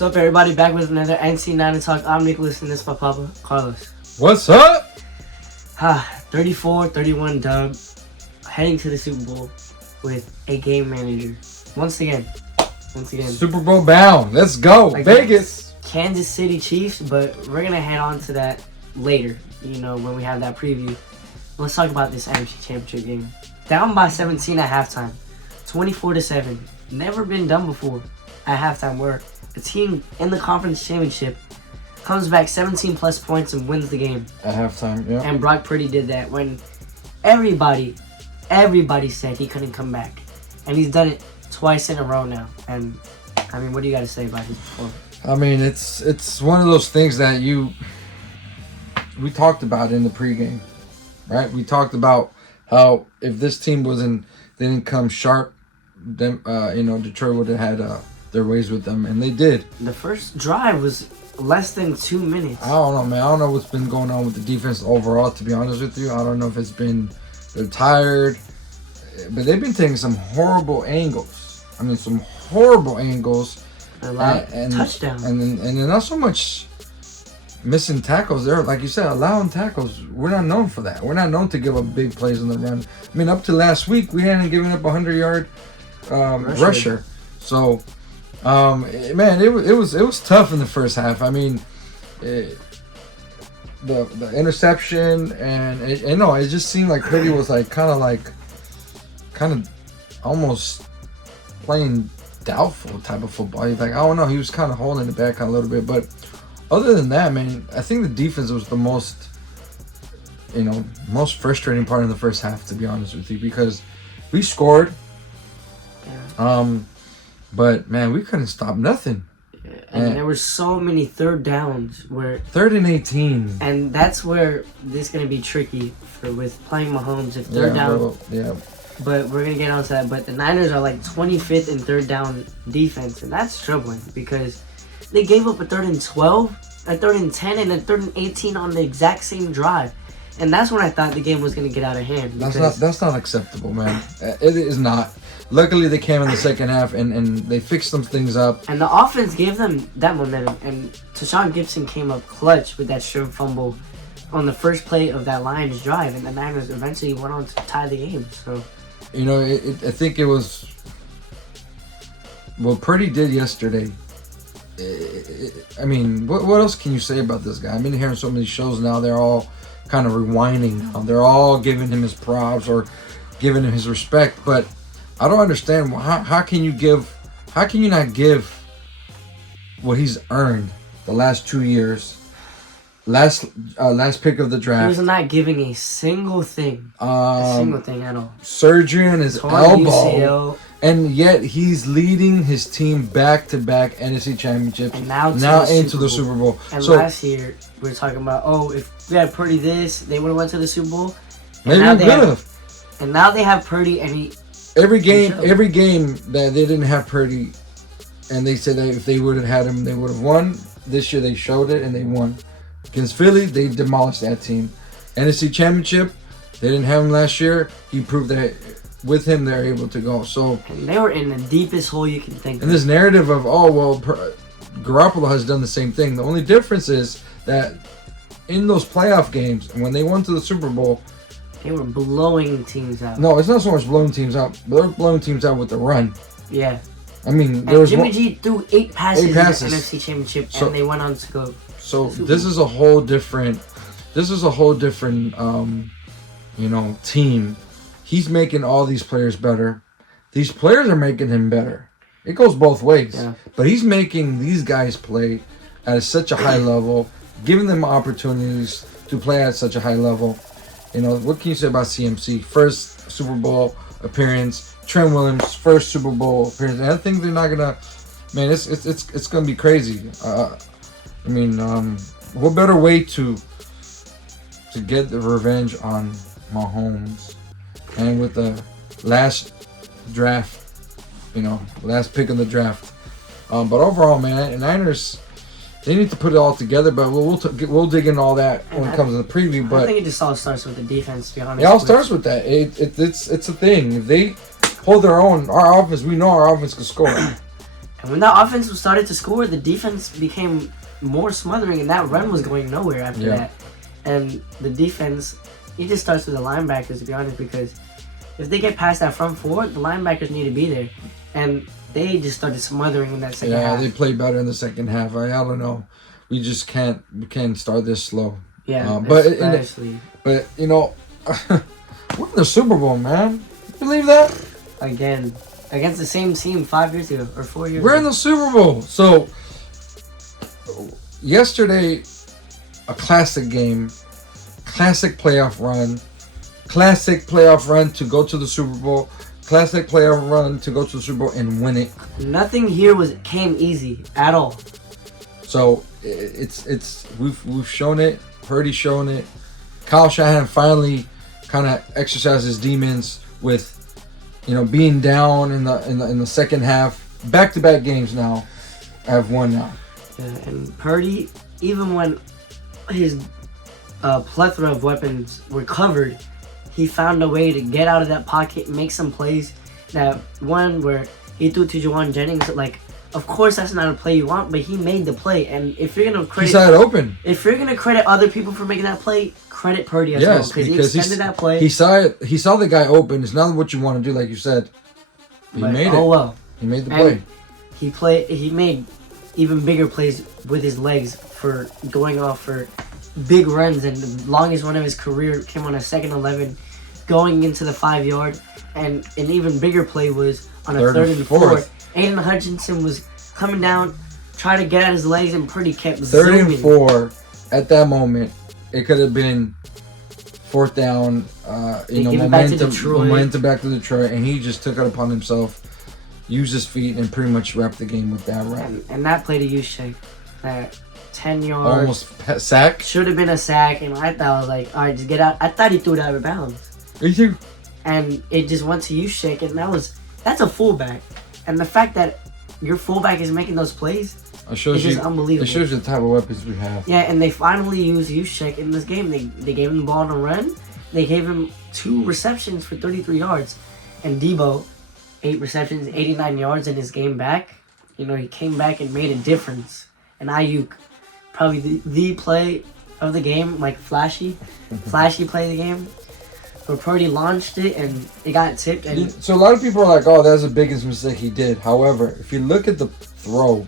What's up, everybody? Back with another NC9 Talk. I'm Nicholas, and this is my papa, Carlos. What's up? 34-31 dub. Heading to the Super Bowl with a game manager. Once again. Super Bowl bound. Let's go. Vegas. Kansas City Chiefs, but we're going to head on to that later, when we have that preview. Let's talk about this NFC Championship game. Down by 17 at halftime. 24-7. Never been done before at halftime where a team in the conference championship comes back 17 plus points and wins the game. At halftime, yeah. And Brock Purdy did that when everybody said he couldn't come back. And he's done it twice in a row now. And, what do you got to say about his performance? It's one of those things that we talked about in the pregame, right? We talked about how if this team didn't come sharp, then Detroit would have had their ways with them, and they did. The first drive was less than 2 minutes. I don't know, man. I don't know what's been going on with the defense overall, to be honest with you. I don't know if it's been they're tired, but they've been taking some horrible angles. Some horrible angles. A lot of touchdowns. And then not so much missing tackles there. Like you said, allowing tackles. We're not known for that. We're not known to give up big plays on the run. Up to last week, we hadn't given up a 100-yard rusher. So, man, it was tough in the first half. The interception and it just seemed like Purdy was kind of almost playing doubtful type of football. He's like, I don't know, he was kind of holding it back a little bit, but other than that, man, I think the defense was the most frustrating part in the first half, to be honest with you, because we scored. Yeah. But man, we couldn't stop nothing. Yeah, and there were so many third downs where 3rd and 18. And that's where this is gonna be tricky with playing Mahomes if third down. Yeah. But we're gonna get onto that. But the Niners are like 25th in third down defense, and that's troubling because they gave up a 3rd and 12, a 3rd and 10, and a 3rd and 18 on the exact same drive. And that's when I thought the game was gonna get out of hand. That's not acceptable, man. It is not. Luckily, they came in the second half and they fixed some things up. And the offense gave them that momentum. And Tashawn Gibson came up clutch with that strip fumble on the first play of that Lions drive, and the Niners eventually went on to tie the game. So, I think it was what Purdy did yesterday. What else can you say about this guy? I've been hearing so many shows now. They're all kind of rewinding. They're all giving him his props or giving him his respect, but I don't understand how can you not give what he's earned the last 2 years, last pick of the draft. He was not giving a single thing, at all. Surgery on his elbow, UCL. And yet he's leading his team back-to-back NFC Championships, and now into the Super Bowl. And last year we were talking about, if we had Purdy they would have went to the Super Bowl. Maybe we could have. And now they have Purdy, and every game that they didn't have Purdy, and they said that if they would have had him, they would have won. This year they showed it and they won. Against Philly, they demolished that team. NFC Championship, they didn't have him last year. He proved that with him they're able to go. So they were in the deepest hole you can think of. And this narrative of Garoppolo has done the same thing. The only difference is that in those playoff games, when they went to the Super Bowl, they were blowing teams out. No, it's not so much blowing teams out, but they're blowing teams out with the run. Yeah. Jimmy G threw 8 passes in the NFC Championship, and they went on to go. So this is a whole different. Team. He's making all these players better. These players are making him better. It goes both ways. Yeah. But he's making these guys play at such a high level, giving them opportunities to play at such a high level. What can you say about CMC? First Super Bowl appearance. Trent Williams, first Super Bowl appearance. And I think they're not gonna. Man, it's gonna be crazy. What better way to get the revenge on Mahomes, and with the last draft, last pick of the draft. But overall, man, Niners. They need to put it all together, but we'll dig into all that when it comes to the preview. But I think it just all starts with the defense, to be honest. It all starts with that. It's a thing. If they hold their own, our offense, we know our offense can score. And when that offense started to score, the defense became more smothering, and that run was going nowhere after that. And the defense, it just starts with the linebackers, to be honest, because if they get past that front four, the linebackers need to be there. And they just started smothering in that second half. Yeah, they played better in the second half. I don't know. We just can't start this slow. Yeah, but you know, we're in the Super Bowl, man. You believe that? Again, against the same team 5 years ago or 4 years ago. We're in the Super Bowl. So yesterday, a classic game, classic playoff run to go to the Super Bowl, classic playoff run to go to the Super Bowl and win it. Nothing here came easy at all. So we've shown it. Purdy's shown it. Kyle Shanahan finally kind of exercised his demons with, being down in the second half. Back-to-back games now. I have won now. Yeah, and Purdy, even when his plethora of weapons were covered, he found a way to get out of that pocket, make some plays. That one where he threw to Juwan Jennings, of course that's not a play you want, but he made the play. And if you're gonna credit, he saw it open. If you're gonna credit other people for making that play, credit Purdy as well, because he extended that play. He saw it. He saw the guy open. It's not what you want to do, like you said. He made it. Oh well. He made the play. He made even bigger plays with his legs for going off for big runs, and the longest one of his career came on a 2nd 11, going into the 5-yard, and an even bigger play was on a 3rd and 4. Aiden Hutchinson was coming down, trying to get at his legs, and Purdy kept 3rd zooming. and 4. At that moment, it could have been 4th down. Momentum back to Detroit, and he just took it upon himself, used his feet, and pretty much wrapped the game with that run. And that play to Juszczyk, that 10 yards, almost sack. Should have been a sack, and I was like, all right, just get out. I thought he threw it out of bounds. Me too. And it just went to Juszczyk, and that's a fullback. And the fact that your fullback is making those plays is just unbelievable. It shows you the type of weapons we have. Yeah, and they finally used Juszczyk in this game. They gave him the ball on a run. They gave him 2 receptions for 33 yards. And Debo, 8 receptions, 89 yards in his game back. He came back and made a difference. And Ayuk, probably the play of the game, flashy play of the game. Where Purdy launched it and it got tipped. So a lot of people are like, "Oh, that's the biggest mistake he did." However, if you look at the throw,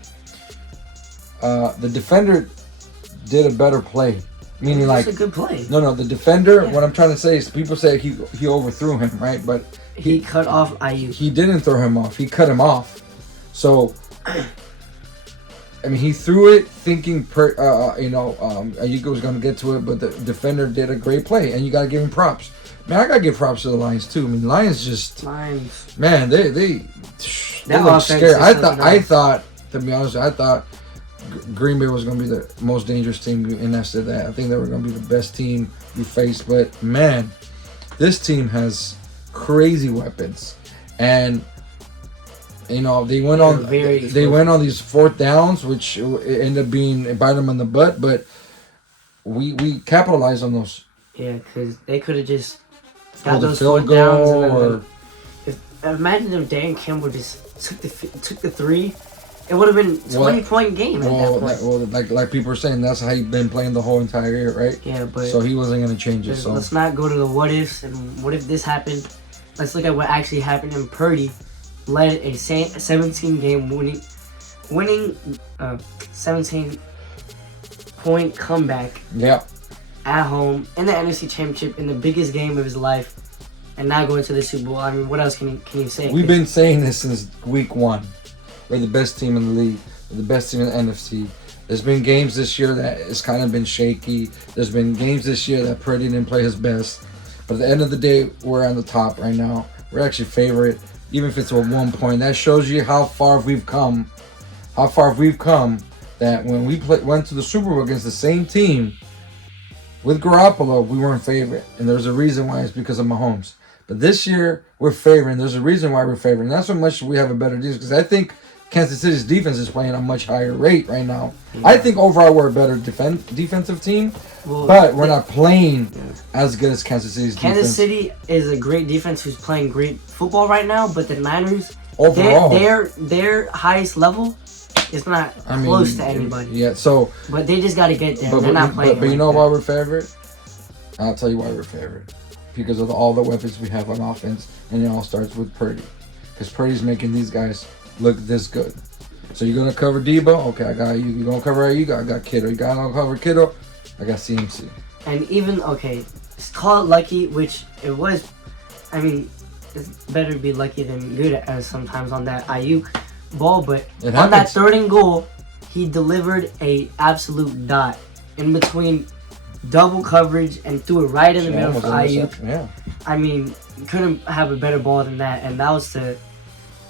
the defender did a better play. Meaning, it's a good play. No, the defender. Yeah. What I'm trying to say is, people say he overthrew him, right? But he cut off Ayuk. He didn't throw him off. He cut him off. So, he threw it thinking, Ayuk was going to get to it, but the defender did a great play, and you got to give him props. Man, I gotta give props to the Lions too. Lions just man, they look scary. I thought, to be honest, Green Bay was gonna be the most dangerous team, and after that, I think they were gonna be the best team you faced. But man, this team has crazy weapons, and they went on these 4th downs, which ended up being biting them in the butt. But we capitalized on those. Yeah, because they could have just got those 4th downs. Imagine if Dan Campbell just took the 3. It would have been 20-point game at that point. Like people are saying, that's how he's been playing the whole entire year, right? Yeah, but so he wasn't going to change it. So let's not go to the what ifs and what if this happened. Let's look at what actually happened. And Purdy led a 17-game winning 17-point comeback. Yep. At home in the NFC Championship in the biggest game of his life, and now going to the Super Bowl. What else can you say? We've been saying this since week 1. We're the best team in the league. We're the best team in the NFC. There's been games this year that it's kind of been shaky. There's been games this year that Purdy didn't play his best. But at the end of the day, we're on the top right now. We're actually favorite, even if it's a 1 point. That shows you how far we've come. That when we went to the Super Bowl against the same team, with Garoppolo, we weren't favorite, and there's a reason why. It's because of Mahomes. But this year, we're favoring. There's a reason why we're favoring. Not so much we have a better defense, because I think Kansas City's defense is playing at a much higher rate right now. Yeah. I think overall we're a better defensive team, but we're not playing as good as Kansas City's defense. Kansas City is a great defense who's playing great football right now, but the Niners overall. Their highest level is not close to anybody. Yeah, so. But they just got to get there. They're not playing. But you know why we're favorite? I'll tell you why we're favorite. Because of all the weapons we have on offense, and it all starts with Purdy. Because Purdy's making these guys look this good. So you're gonna cover Debo? Okay, I got you. You're gonna cover I got Kittle. You gotta cover Kittle? I got CMC. And even call it lucky, which it was. I mean, it's better to be lucky than good as sometimes on that Ayuk ball. But on that 3rd and goal, he delivered a absolute dot in between double coverage and threw it right in the middle for Ayuk. Yeah. I mean, you couldn't have a better ball than that, and that was to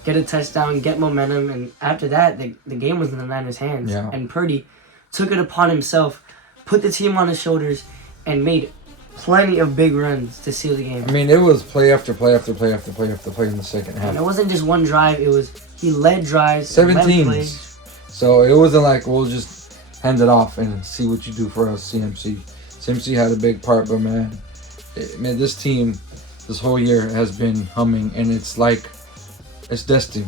get a touchdown, get momentum, and after that, the game was in the Niners' hands. Yeah. And Purdy took it upon himself, put the team on his shoulders, and made plenty of big runs to seal the game. I mean, it was play after play after play after play after play in the second half. And it wasn't just one drive; it was he led drives, 17. So it wasn't like we'll just hand it off and see what you do for us, CMC. CMC had a big part, but man, this team, this whole year has been humming, and it's like, it's destiny.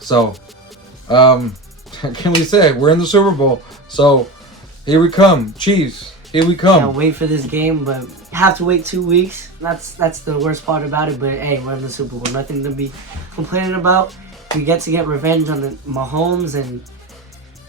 So, can we say we're in the Super Bowl? So, here we come, Chiefs. Here we come. Can't wait for this game, but have to wait 2 weeks. That's the worst part about it. But hey, we're in the Super Bowl. Nothing to be complaining about. We get to get revenge on the Mahomes and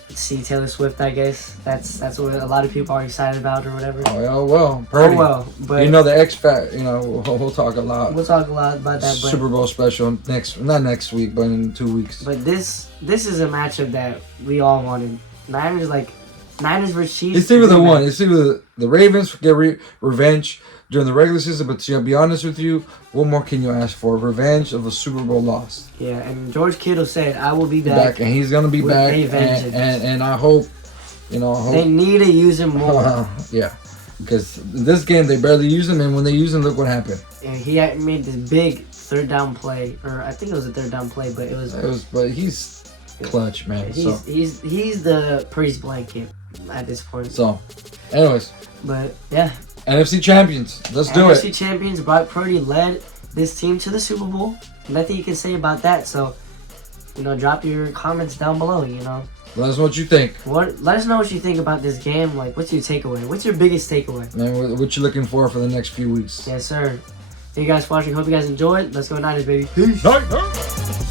see Taylor Swift, I guess. That's what a lot of people are excited about or whatever. Oh well, Purdy. But you know the X Factor. You know we'll talk a lot. We'll talk a lot about that. Super Bowl special not next week, but in 2 weeks. But this is a matchup that we all wanted. Niners versus Chiefs. It's either the one. It's either the Ravens get revenge during the regular season, but to be honest with you, what more can you ask for? Revenge of a Super Bowl loss. Yeah, and George Kittle said, "I will be back," and he's gonna be back. And I hope, they need to use him more. Yeah, because this game they barely use him, and when they use him, look what happened. And he had made this big 3rd down play, or I think it was a 3rd down play, but it was. But he's clutch, man. He's the Purdy's blanket at this point. So, anyways. But yeah. NFC champions. Let's do it. NFC champions. Brock Purdy led this team to the Super Bowl. Nothing you can say about that. So, drop your comments down below. Let us know what you think. Let us know what you think about this game. Like, what's your takeaway? What's your biggest takeaway? Man, what you looking for the next few weeks? Yes, sir. Thank you guys for watching. Hope you guys enjoyed. Let's go Niners, baby. Peace. Niners.